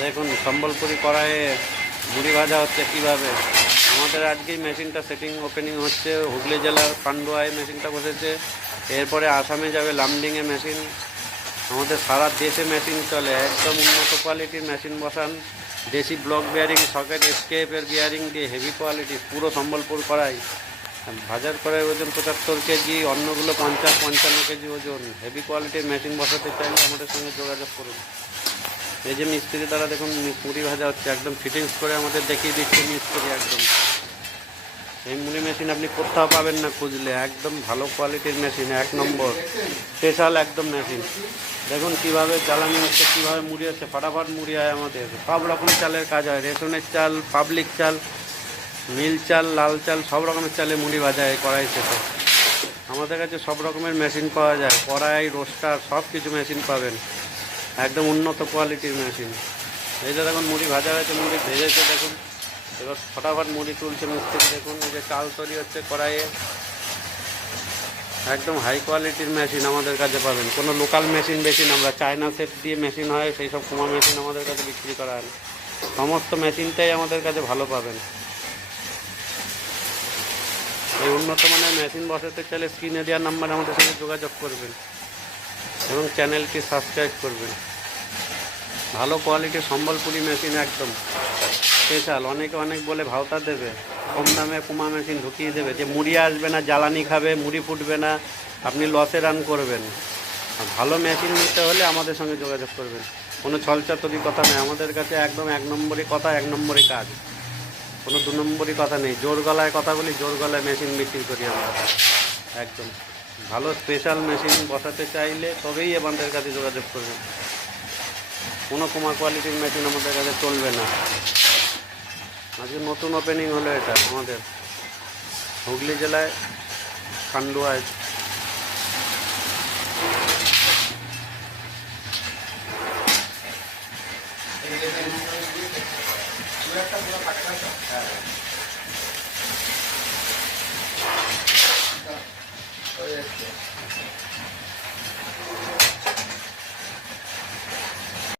দেখুন সম্বলপুরি কড়াইয়ে মুড়ি ভাজা হচ্ছে কীভাবে। আমাদের আজকেই মেশিনটা সেটিং ওপেনিং হচ্ছে, হুগলি জেলার পান্ডুয়ায় মেশিনটা বসেছে। এরপরে আসামে যাবে লামডিংয়ে মেশিন। আমাদের সারা দেশে মেশিন চলে, একদম উন্নত কোয়ালিটির মেশিন বসান। দেশি ব্লক বিয়ারিং, সকেট স্কেপের বিয়ারিং দিয়ে হেভি কোয়ালিটি পুরো সম্বলপুর কড়াই। ভাজার কড়াই ওজন 75 কেজি, অন্যগুলো 50-55 কেজি ওজন। হেভি কোয়ালিটির মেশিন বসাতে চাইলে আমাদের সঙ্গে যোগাযোগ করুন। এই যে মিস্ত্রি দ্বারা দেখুন মুড়ি ভাজা হচ্ছে, একদম ফিটিংস করে আমাদের দেখিয়ে দিচ্ছে মিস্ত্রি একদম। এই মুড়ি মেশিন আপনি কোথাও পাবেন না খুঁজলে, একদম ভালো কোয়ালিটির মেশিন, 1 নম্বর স্পেশাল একদম মেশিন। দেখুন কীভাবে জ্বালানি হচ্ছে, কীভাবে মুড়ি হচ্ছে, ফাটাফাট মুড়ি হয়। আমাদের সব রকম চালের কাজ হয়, রেশনের চাল, পাবলিক চাল, মিল চাল, লাল চাল, সব রকমের চালে মুড়ি ভাজা হয় কড়াই সেটা। আমাদের কাছে সব রকমের মেশিন পাওয়া যায়, কড়াই, রোস্টার, সব কিছু মেশিন পাবেন, একদম উন্নত কোয়ালিটির মেশিন। এই যে দেখুন মুড়ি ভাজা হয়েছে, মুড়ি ভেজেছে দেখুন। এবার ফটাফট মুড়ি তুলছে মিস্ত্রি দেখুন। এই যে চাল তৈরি হচ্ছে কড়াইয়ে, একদম হাই কোয়ালিটির মেশিন আমাদের কাছে পাবেন। কোনো লোকাল মেশিন বেশি না, আমরা চায়না সেট দিয়ে মেশিন হয় সেই সব কুমা মেশিন আমাদের কাছে বিক্রি করা হয়। সমস্ত মেশিনটাই আমাদের কাছে ভালো পাবেন। এই উন্নত মানের মেশিন বসাতে চাইলে স্ক্রিনে দেওয়ার নাম্বার আমাদের সঙ্গে যোগাযোগ করবেন এবং চ্যানেলটি সাবস্ক্রাইব করবেন। ভালো কোয়ালিটির সম্বলপুরি মেশিন একদম স্পেশাল। অনেকে অনেক বলে ভাওতা দেবে, কম দামে কুমা মেশিন ঢুকিয়ে দেবে, যে মুড়ি আসবে না, জ্বালানি খাবে, মুড়ি ফুটবে না, আপনি লসে রান করবেন। ভালো মেশিন নিতে হলে আমাদের সঙ্গে যোগাযোগ করবেন। কোনো ছলচাতুরি কথা নেই আমাদের কাছে, একদম 1 নম্বরই কথা, 1 নম্বরই কাজ, কোনো 2 নম্বরই কথা নেই। জোর গলায় কথা বলি, জোর গলায় মেশিন বিক্রি করি আমরা। একদম ভালো স্পেশাল মেশিন বসাতে চাইলে তবেই আমাদের কাছে যোগাযোগ করবেন। কোনো কুমা কোয়ালিটির মেশিন আমাদের কাছে চলবে না। আজকে নতুন ওপেনিং হলো এটা আমাদের হুগলি জেলায় পান্ডুয়ায়।